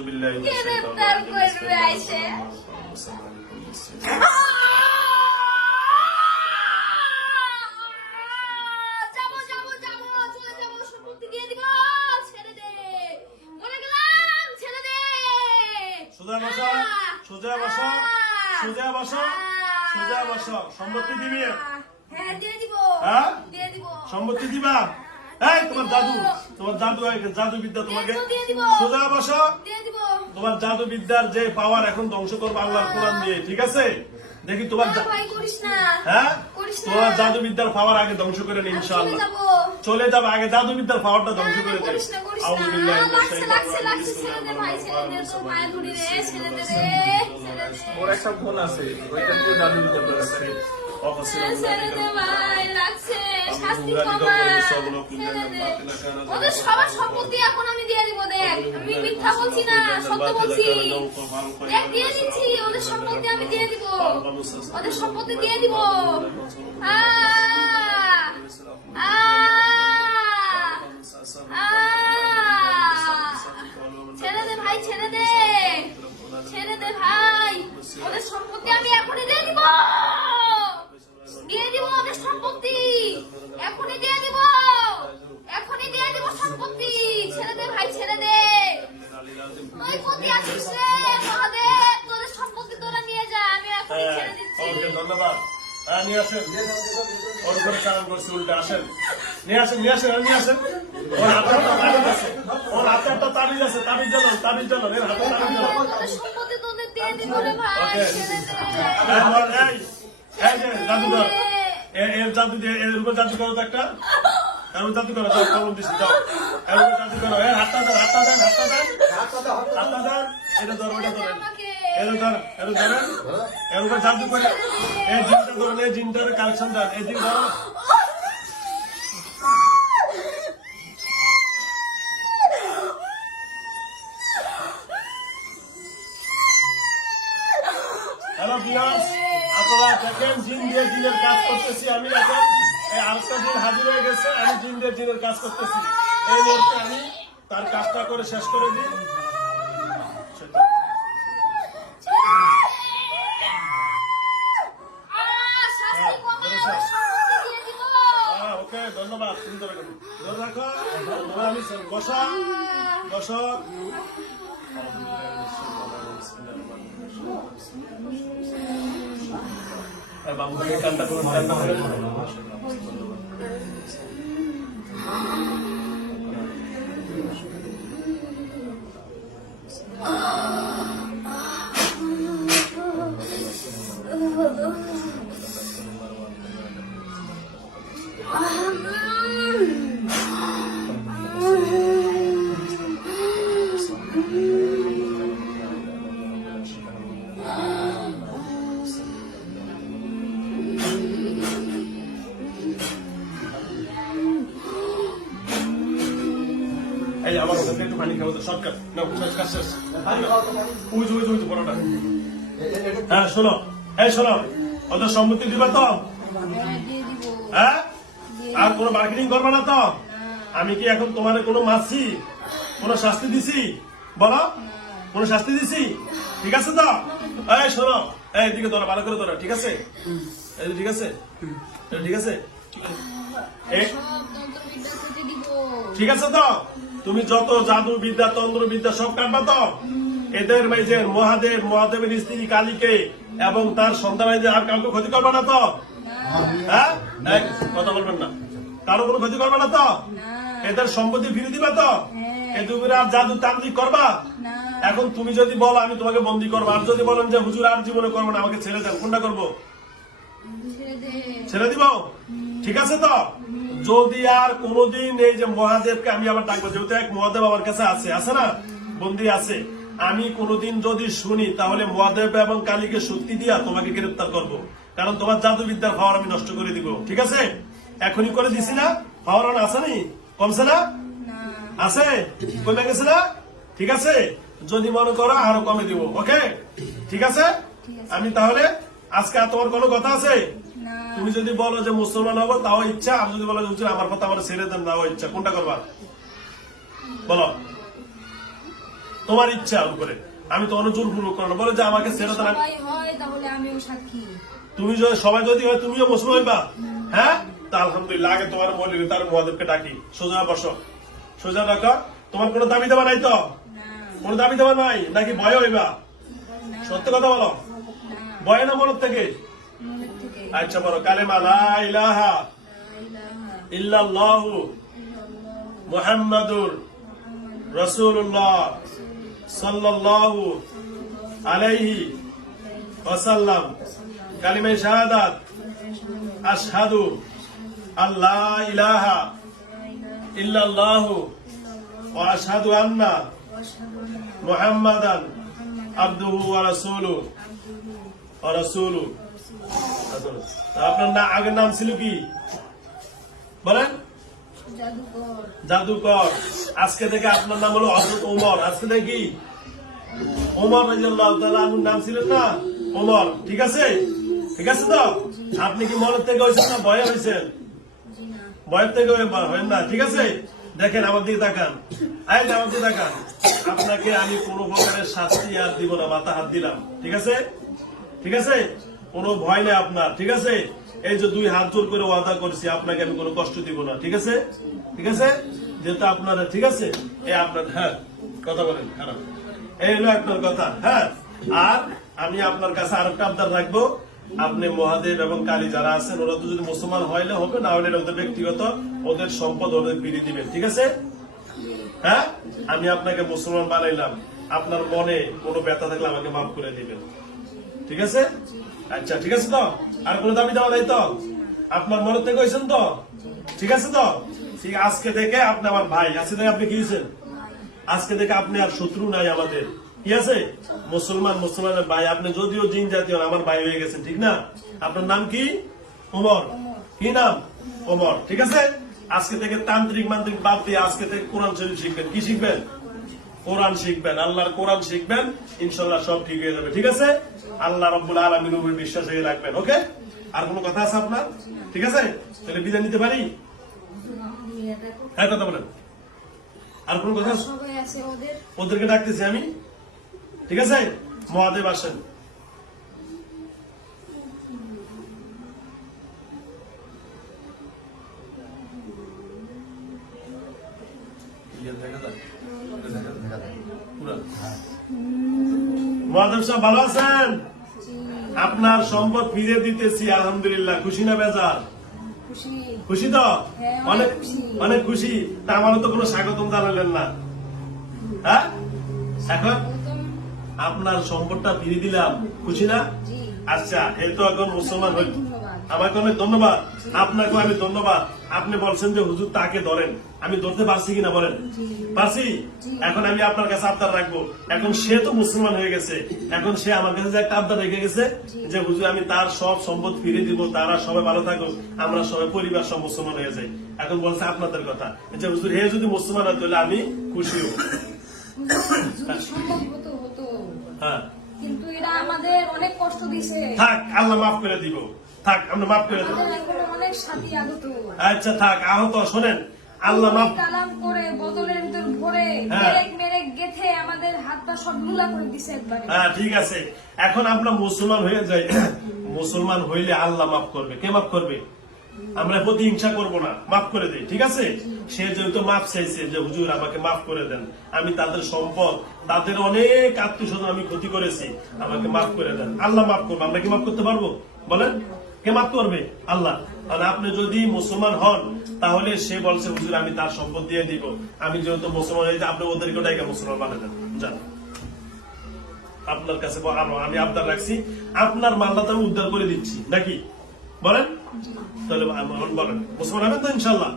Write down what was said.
আউযু বিল্লাহি মিনাশ শাইতানির গ্রেফতার রাজিম। করবে আইসে। যাবো যাবো যাবো, চলে যাবো, সম্পত্তি দিয়ে দিব। ছেড়ে দে, মরে গেলাম, ছেড়ে দে। সোজা বসো, সোজা বসো, সোজা বসো, সোজা বসো। সম্পত্তি দিবি? হ্যাঁ দিয়ে দিব, হ্যাঁ? দিয়ে দিব। সম্পত্তি দিবা? এই তোমার জাদু, তোমার জাদু বিদ্যা তোমাকে। দিয়ে দিব, সোজা বসো। দিয়ে দিব। তোমার জাদু বিদ্যার যে পাওয়ার এখন ধ্বংস করবে আল্লাহর কোরআন দিয়ে, ঠিক আছে? দেখি তোমার না ভাই করিস না, হ্যাঁ, করিস না। তোমার জাদু বিদ্যার পাওয়ার আগে ধ্বংস করে নি চলে ইনশাআল্লাহ। যাবো। চলে যাবে, আগে জাদু বিদ্যার পাওয়ারটা ধ্বংস করে দেয়। করিস না, করিস আউযু না। বিল্লাহি মিনাশ লাগছে, শাইতানির লাগছে, রাজিম। লাগছে। ছেড়ে দে ভাই, ছেড়ে দে, তোর মায়ের ধরি রে, ছেড়ে দে রে, ছেড়ে ওর দে। একটা ফোন আছে, ওইটা দিয়ে জাদু বিদ্যা করে। ছেড়ে দে ভাই, লাগছে, শাস্তি কমা। ছেড়ে দে। ওদের সবার সম্পত্তি এখন আমি দিয়ে দিব, দেখ। আমি মিথ্যা বলছি না, সত্য বলছি। দেখ, দিয়ে দিচ্ছি, ওদের সম্পত্তি আমি দিয়ে দিব। ওদের সম্পত্তি দিয়ে দিব। আ আ আ ছেড়ে দে ভাই, ছেড়ে দে, ছেড়ে দে ভাই। ওদের সম্পত্তি আমি এখনই দিয়ে দিব, দিয়ে দিব ওদের সম্পত্তি, এখনই দিয়ে দিব, এখনই দিয়ে দিব সম্পত্তি। ছেড়ে দে ভাই, ছেড়ে দে। তুই কোথায় আছিস রে মহাদেব? তোদের সম্পত্তি তোরা নিয়ে যা, আমি এখনই ছেড়ে দিচ্ছি। ওকে, ধন্যবাদ। হ্যাঁ, নিয়ে আসেন। ওর উপরে চালান করছি উল্টা, আসেন। নিয়ে আসেন, নিয়ে আসেন, নিয়ে আসেন। ওর হাতে একটা তাবিজ আছে, ওর হাতে একটা তাবিজ আছে, তাবিজ জানান, তাবিজ জানান, এর হাতে তাবিজ জানান। তোদের সম্পত্তি তোদের দিয়ে দিব রে ভাই, ওকে। ছেড়ে দে। এই যে জাদুঘর, এর জাদু দিয়ে, এর উপর জাদু করো তো একটা। এর উপর জাদু করো, যাও, খবর দিচ্ছি, যাও। এর উপর জাদু করো, এর হাতটা দেন, হাতটা দেন, হাতটা দেন, হাতটা দেন। এটা ধরো, এটা ধরেন। এটা ধরেন, এটা ধরেন। এর উপর জাদু করে, এই জিনটা ধরুন, এই জিনটার কালেকশন দেন, এই জিন ধরো। হ্যালো ভিউয়ার্স, আপনারা দেখেন জিন দিয়ে জিনের কাজ করতেছি আমি এখন। এই আরেকটা জিন হাজির হয়ে গেছে, আমি জিন দিয়ে জিনের কাজ করতেছি। এই মুহূর্তে আমি তার কাজটা করে শেষ করে দিই। শাস্তি কমা, ওদের সম্পত্তি দিয়ে দিব। হ্যাঁ, ওকে, ধন্যবাদ। তুমি ধরে রাখো, ধরে রাখো। তোমার আমি বসা, বসো। বাবু কান্না করুন, কান্না করুন। এই আমার ওখানে একটু পানি খাবো তো, শর্টকাট না, কাজ শেষ। ওই যে, ওই যে, ওই যে বড়টা। হ্যাঁ, শোনো, এই শোনো, ওদের সম্মতি দিবা তো? হ্যাঁ, আর কোনো মার্কেটিং করবে না তো? আমি কি এখন তোমার কোনো মারছি, কোনো শাস্তি দিছি? বলো, কোনো শাস্তি দিছি? ঠিক আছে তো? এই শোনো, এই দিকে ধরো, ভালো করে ধরো, ঠিক আছে? এই যে, ঠিক আছে, এই ঠিক আছে, এই সব তন্ত্রবিদ্যা কেটে দিব। ঠিক আছে তো? তুমি যত জাদু বিদ্যা, তন্ত্র বিদ্যা সব কাটবা তো? এদের যে মহাদেব, মহাদেবের স্ত্রী কালীকে এবং তার সন্তানের আর কাউকে ক্ষতি করবে না তো? হ্যাঁ, এই, কথা বলবেন না, কারো কোনো ক্ষতি করবে না তো? এদের সম্পত্তি ফিরে দিবা তো? এদের আর জাদু তান্ত্রিক করবা? এখন তুমি যদি বলো আমি তোমাকে বন্দি করবো, আর যদি বলেন যে হুজুর আর জীবনে করবো না, আমাকে ছেড়ে দেন, কোনটা করবো? ছেড়ে দে। ছেড়ে দিব? ঠিক আছে তো? যদি আর কোনোদিন এই যে মহাদেবকে আমি আবার ডাকবো, যেহেতু এক মহাদেব আমার কাছে আছে, আছে না, বন্দি আছে, আমি কোনোদিন যদি শুনি তাহলে মহাদেব এবং কালীকে শক্তি দিয়া তোমাকে গ্রেপ্তার করব, কারণ তোমার জাদু বিদ্যার পাওয়ার আমি নষ্ট করে দিব। ঠিক আছে? এখনই করে দিছি না? পাওয়ার আছে নি? কমছে না? আছে? কমে গেছে না? ঠিক আছে, যদি মনে করো আরো কমে দিব। ওকে, ঠিক আছে? আমি তাহলে আজকে আর তোমার কোনো কথা আছে? তুমি যদি বলো যে মুসলমান হবো তাও ইচ্ছা, আর যদি বলো যে আমার কথা আমার ছেড়ে দেন তাও ইচ্ছা, কোনটা করবা বলো? তোমার ইচ্ছা উপরে, আমি তো অনেক জোর পূর্বক করলাম, বলে যে আমাকে ছেড়ে দেন। সবাই হয় তাহলে আমিও সাক্ষী। তুমি যদি সবাই যদি হয় তুমিও মুসলমান হইবা, হ্যাঁ তা আলহামদুলিল্লাহ। আগে তোমার মৌলবী তার মুয়াজ্জিনকে ডাকি, সোজা বসো, সোজা রাখো। তোমার কোনো দাবি দেওয়া নাই তো? না কোনো দাবি দেওয়া নাই নাকি ভয় হইবা? না সত্য কথা বলো, না, ভয় না মনের থেকে? মনের থেকে। আচ্ছা বলো, কালেমা লা ইলাহা লা ইলাহা ইল্লাল্লাহু ইল্লাল্লাহ মুহাম্মাদুর রাসূলুল্লাহ সাল্লাল্লাহু আলাইহি ওয়াসাল্লাম। কালিমা শাহাদাত আশহাদু আল্লা ইলাহা ইল্লাল্লাহু ওয়া আশহাদু আন্না মুহাম্মাদান আবদুহু ওয়া রাসূলুহু ওয়া রাসূলুহু। আপনার না আগের নাম ছিল কি বলেন? জাদুকর। জাদুকর। আজকে থেকে আপনার নাম হলো হযরত ওমর। আজকে থেকে কি ওমর রাদিয়াল্লাহু তাআলা আনহুর নাম ছিল না ওমর। ঠিক আছে, ঠিক আছে তো? আপনি কি মনের থেকে হয়েছেন না ভয়ে হয়েছেন? জি না। ভয়ের থেকে হয়েন না, ঠিক আছে? দেখেন আমার দিকে তাকান, এই যে আমার দিকে তাকান। আপনাকে আমি কোনো প্রকারের শাস্তি আর দিব না, মাথা হাত দিলাম, ঠিক আছে? ঠিক আছে, কোনো ভয় নেই আপনার, ঠিক আছে? এই যে 2 হাত জোর করে ওয়াদা করছি, আপনাকে আমি কোনো কষ্ট দিব না, ঠিক আছে? ঠিক আছে, যেটা আপনার, ঠিক আছে? এই আপনার, হ্যাঁ কথা বলেন, খারাপ এই হলো আপনার কথা, হ্যাঁ। আর আমি আপনার কাছে আরেকটা আবদার রাখবো, আপনি মহাদেব এবং কালী যারা আছেন ওরা তো যদি মুসলমান হইলে হবে, না হলে ওদের ব্যক্তিগত, ওদের সম্পদ ওদের ফিরিয়ে দিবেন, ঠিক আছে? হ্যাঁ, আমি আপনাকে মুসলমান বানাইলাম, আপনার মনে কোনো ব্যথা থাকলে আমাকে মাফ করে দিবেন, ঠিক আছে? আচ্ছা ঠিক আছে তো? আর কোনো দাবি দেওয়া নাই তো? আপনার মনে থেকে হয়েছেন তো? ঠিক আছে তো? ঠিক, আজকে থেকে আপনি আমার ভাই, আজকে থেকে আপনি কি হয়েছেন? আজকে থেকে আপনি আর শত্রু নাই আমাদের, কি আছে? মুসলমানের ভাই। আপনি যদিও জিন জাতীয় আমার ভাই হয়ে গেছেন, ঠিক না? আপনার নাম কি? ওমর। কি নাম? ওমর, ঠিক আছে? আজকে থেকে তান্ত্রিক মান্ত্রিক বাদ দিয়ে আজকে থেকে কোরআন শরীফ শিখবেন। কি শিখবেন? কোরআন শিখবেন, আল্লাহর কোরআন শিখবেন, ইনশাল্লাহ সব ঠিক হয়ে যাবে, ঠিক আছে? আল্লাহ রাব্বুল আলামিনের উপর বিশ্বাস হয়ে রাখবেন, ওকে? আর কোনো কথা আছে আপনার? ঠিক আছে, তাহলে বিদায় নিতে পারি? হ্যাঁ কথা বলেন। আর কোনো কথা? সবাই আছে ওদের। ওদেরকে ডাকতেছি আমি, ঠিক আছে? মহাদেব আসেন। মহাদেব সাহেব ভালো আছেন? আপনার সম্পদ ফিরে দিতেছি, আলহামদুলিল্লাহ। খুশি না বেজার? খুশি। খুশি তো? হ্যাঁ, অনেক অনেক খুশি। অনেক খুশি। তা আমারও তো কোনো স্বাগতম জানালেন না, হ্যাঁ? এখন আপনার সম্পদটা ফিরে দিলাম, খুশি না? জি। আচ্ছা, এই তো এখন মুসলমান হইল, ধন্যবাদ। আমাকে অনেক ধন্যবাদ। আপনাকে আমি ধন্যবাদ। আপনি বলছেন যে হুজুর তাকে ধরেন, আমি ধরতে পারছি কিনা বলেন? পারছি। এখন আমি আপনার কাছে আবদার রাখবো, এখন সে তো মুসলমান হয়ে গেছে, এখন সে আমার কাছে যে একটা আবদার রেখে গেছে যে হুজুর আমি তার সব সম্পদ ফিরে দিব, তারা সবাই ভালো থাকুক, আমরা সবাই পরিবার সব মুসলমান হয়ে যাই। এখন বলছে আপনাদের কথা যে হুজুর হে যদি মুসলমান হয় তাহলে আমি খুশি হব। যদি সম্ভব হতো হতো, হ্যাঁ, কিন্তু এরা আমাদের অনেক কষ্ট দিছে। থাক, আল্লাহ মাফ করে দিব, থাক, আমরা মাফ করে দেবো। আমাদের এখনো অনেক সাথী আগত। আচ্ছা থাক, আহত শোনেন, আল্লাহ মাফ। কালাম করে বোতলের ভিতর ভরে হ্যাঁ। মেরেক মেরেক গেথে আমাদের হাত পা সব লুলা করে দিছে একবারে। হ্যাঁ ঠিক আছে, এখন আমরা মুসলমান হয়ে যাই। মুসলমান হইলে আল্লাহ মাফ করবে। কে মাফ করবে? আমরা প্রতিহিংসা করবো না, মাফ করে দেই, ঠিক আছে? সে যেহেতু মাফ চাইছে যে হুজুর আমাকে মাফ করে দেন, আমি তাদের সম্পদ, তাদের অনেক আত্মীয় স্বজন আমি ক্ষতি করেছি, আমাকে মাফ করে দেন, আল্লাহ মাফ করবো। আমরা কি মাফ করতে পারবো বলেন? কে মাফ করবে? আল্লাহ। আর আপনি যদি মুসলমান হন তাহলে সে বলছে হুজুর আমি তার সম্পদ দিয়ে দিব, আমি যেহেতু মুসলমান হয়েছি আপনি ওদেরকে ডাইকা মুসলমান বানিয়ে দেন, জান। আপনার কাছে আমি আবদার রাখছি, আপনার মাল্লা তো আমি উদ্ধার করে দিচ্ছি নাকি বলেন? তাহলে বলেন মুসলমান হবেন তো ইনশাল্লাহ?